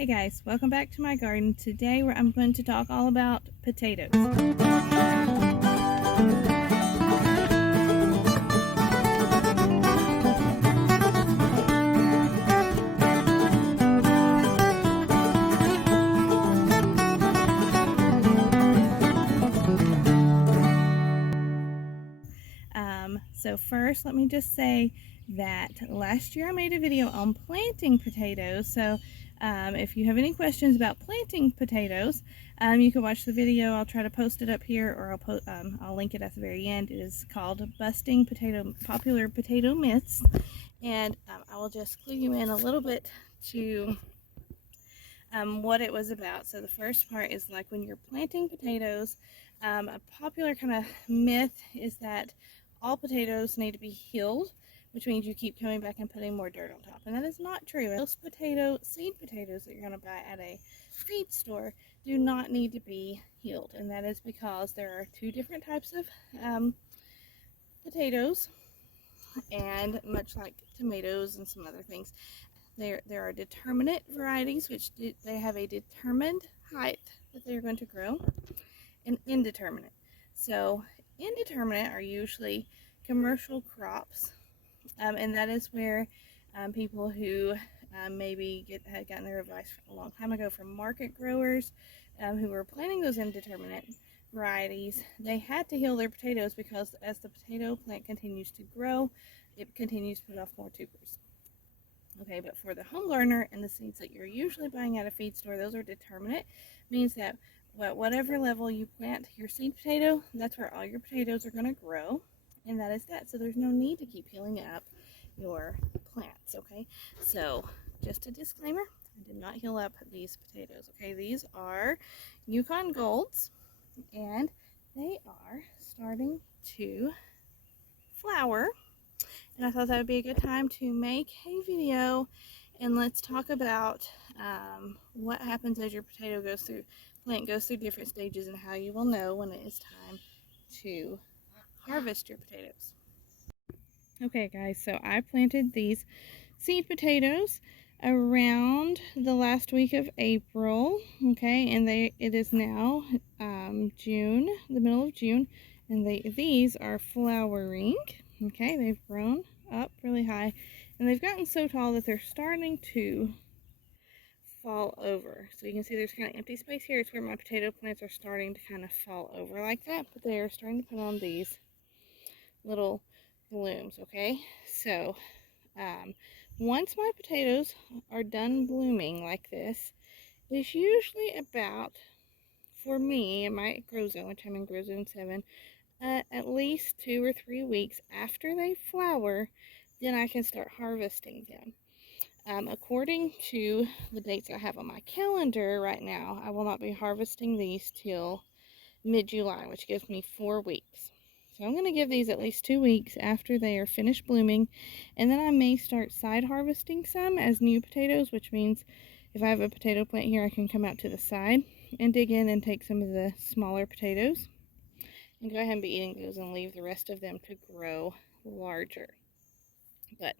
Hey guys, welcome back to my garden. Today I'm going to talk all about potatoes. So first, let me just say that last year I made a video on planting potatoes. So if you have any questions about planting potatoes, you can watch the video. I'll try to post it up here, or I'll link it at the very end. It is called Busting Popular Potato Myths. And I will just clue you in a little bit to what it was about. So the first part is like when you're planting potatoes, a popular kind of myth is that all potatoes need to be healed, which means you keep coming back and putting more dirt on top. And that is not true. Most seed potatoes that you're going to buy at a feed store do not need to be healed. And that is because there are two different types of potatoes, and much like tomatoes and some other things, there are determinate varieties, which they have a determined height that they're going to grow, and indeterminate. So indeterminate are usually commercial crops, and that is where people who maybe had gotten their advice a long time ago from market growers who were planting those indeterminate varieties, they had to heal their potatoes because as the potato plant continues to grow, it continues to put off more tubers. Okay, but for the home gardener and the seeds that you're usually buying at a feed store, those are determinate. Means that whatever level you plant your seed potato, that's where all your potatoes are going to grow, and that is that. So there's no need to keep healing up your plants. Okay, so just a disclaimer, I did not heal up these potatoes. Okay, these are Yukon Golds, and they are starting to flower. And I thought that would be a good time to make a video, and let's talk about what happens as your plant goes through different stages, and how you will know when it is time to harvest your potatoes. Okay guys, so I planted these seed potatoes around the last week of April, okay, and it is now June, the middle of June, and these are flowering. Okay, they've grown up really high, and they've gotten so tall that they're starting to fall over. So you can see there's kind of empty space here. It's where my potato plants are starting to kind of fall over like that, but they are starting to put on these little blooms. Okay, so once my potatoes are done blooming like this, it's usually about, for me in my grow zone, which I'm in grow zone 7, at least 2 or 3 weeks after they flower, then I can start harvesting them. According to the dates I have on my calendar right now, I will not be harvesting these till mid-July, which gives me 4 weeks. So I'm going to give these at least 2 weeks after they are finished blooming, and then I may start side harvesting some as new potatoes, which means if I have a potato plant here, I can come out to the side and dig in and take some of the smaller potatoes and go ahead and be eating those and leave the rest of them to grow larger. But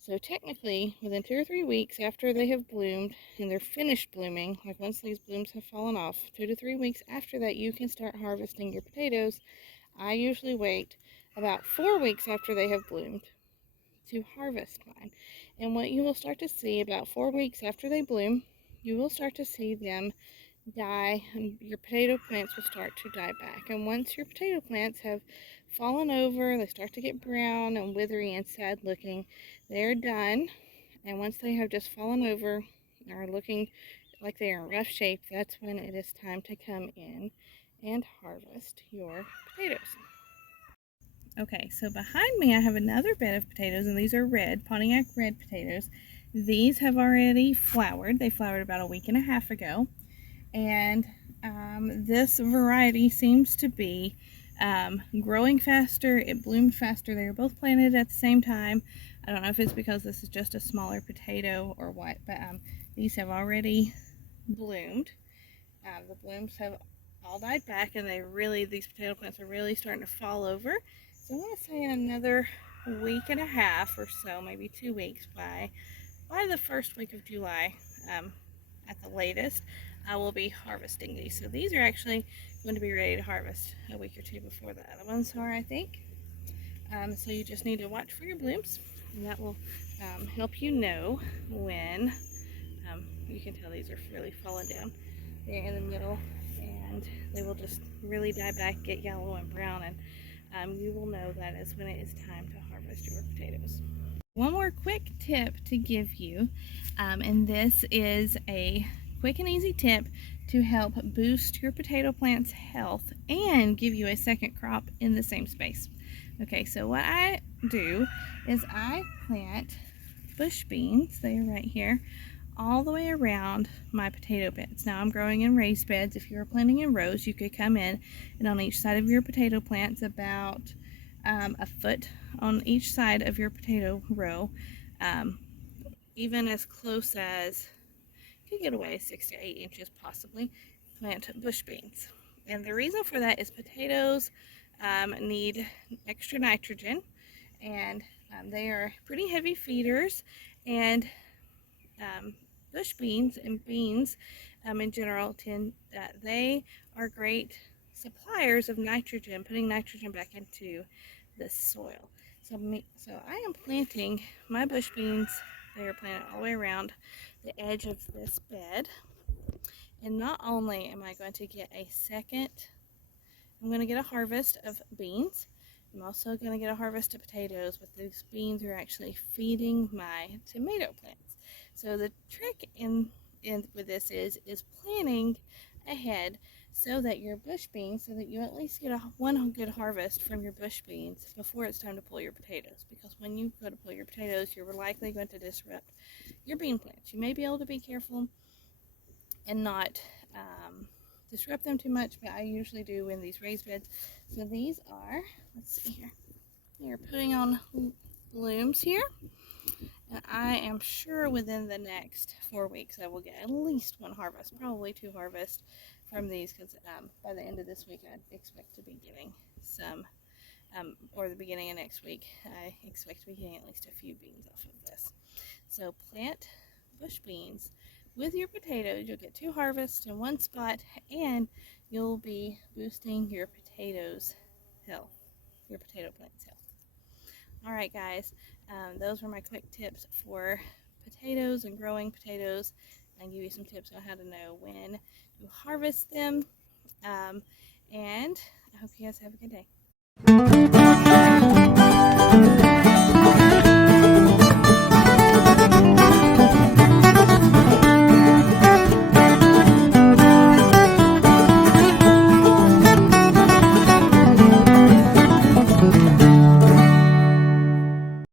so technically within 2 or 3 weeks after they have bloomed and they're finished blooming, like once these blooms have fallen off, 2 to 3 weeks after that, you can start harvesting your potatoes. I usually wait about 4 weeks after they have bloomed to harvest mine. And what you will start to see about 4 weeks after they bloom, you will start to see them die, and your potato plants will start to die back. And once your potato plants have fallen over, they start to get brown and withery and sad looking, they're done. And once they have just fallen over and are looking like they are in rough shape, that's when it is time to come in and harvest your potatoes. Okay, so behind me I have another bed of potatoes, and these are Pontiac red potatoes. These have already flowered. They flowered about a week and a half ago. And this variety seems to be growing faster. It bloomed faster. They were both planted at the same time. I don't know if it's because this is just a smaller potato or what, but these have already bloomed. The blooms have all died back, and these potato plants are really starting to fall over. So I want to say in another week and a half or so, maybe 2 weeks, by the first week of July, at the latest, I will be harvesting these. So these are actually going to be ready to harvest a week or two before the other ones are, I think. So you just need to watch for your blooms, and that will help you know when. You can tell these are really falling down. They're in the middle, and they will just really die back, get yellow and brown, and you will know that is when it is time to harvest your potatoes. One more quick tip to give you, and this is a quick and easy tip to help boost your potato plant's health and give you a second crop in the same space. Okay, so what I do is I plant bush beans, they are right here, all the way around my potato beds. Now I'm growing in raised beds. If you were planting in rows, you could come in and on each side of your potato plants about a foot on each side of your potato row, even as close as, you could get away 6 to 8 inches possibly, plant bush beans. And the reason for that is potatoes need extra nitrogen, and they are pretty heavy feeders, and bush beans and beans in general they are great suppliers of nitrogen, putting nitrogen back into the soil. So I am planting my bush beans. They are planted all the way around the edge of this bed, and not only am I going to get I'm going to get a harvest of beans, I'm also going to get a harvest of potatoes, but these beans are actually feeding my tomato plants. So the trick with this is planning ahead so that your bush beans, so that you at least get one good harvest from your bush beans before it's time to pull your potatoes. Because when you go to pull your potatoes, you're likely going to disrupt your bean plants. You may be able to be careful and not disrupt them too much, but I usually do in these raised beds. So these are, let's see here, they're putting on blooms here, and I am sure within the next 4 weeks I will get at least one harvest, probably 2 harvests from these, because by the end of this week I expect to be getting some, or the beginning of next week I expect to be getting at least a few beans off of this. So plant bush beans with your potatoes. You'll get 2 harvests in one spot, and you'll be boosting your potatoes' health, your potato plant's health. Alright guys, those were my quick tips for potatoes and growing potatoes, and give you some tips on how to know when to harvest them, and I hope you guys have a good day.